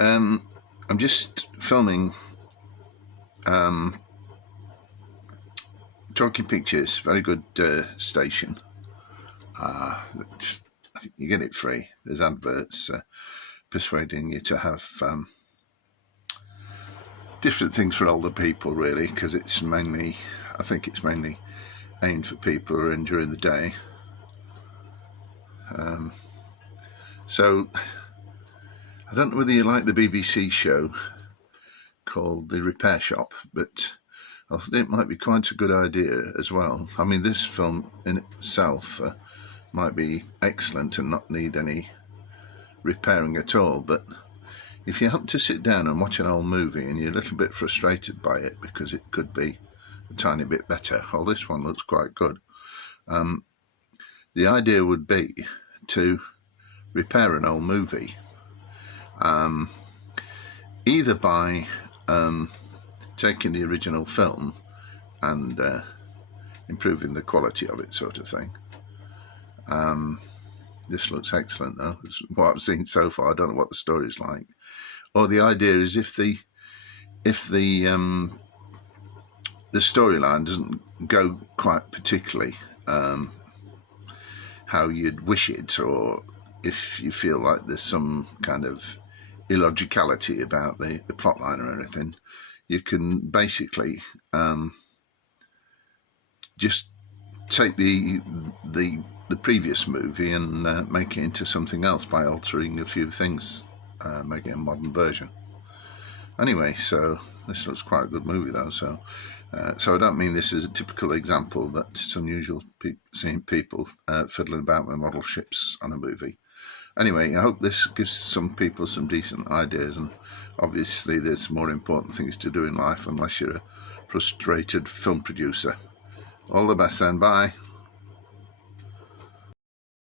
I'm just filming Talking Pictures, very good station. You get it free. There's adverts persuading you to have different things for older people, really, because it's mainly, I think it's mainly aimed for people who are in during the day. So I don't know whether you like the BBC show called The Repair Shop, but I think it might be quite a good idea as well. I mean, this film in itself might be excellent and not need any repairing at all, but if you happen to sit down and watch an old movie and you're a little bit frustrated by it because it could be a tiny bit better, well, this one looks quite good. The idea would be to repair an old movie, either by taking the original film and improving the quality of it, sort of thing. This looks excellent, though. It's what I've seen so far. I don't know what the story's like. Or the idea is if the storyline doesn't go quite particularly how you'd wish it, or if you feel like there's some kind of illogicality about the plot line or anything, you can basically just take the previous movie and make it into something else by altering a few things, make it a modern version. Anyway, so this looks quite a good movie, though. So I don't mean this is a typical example that it's unusual seeing people fiddling about with model ships on a movie. Anyway, I hope this gives some people some decent ideas, and obviously there's more important things to do in life unless you're a frustrated film producer. All the best then, bye.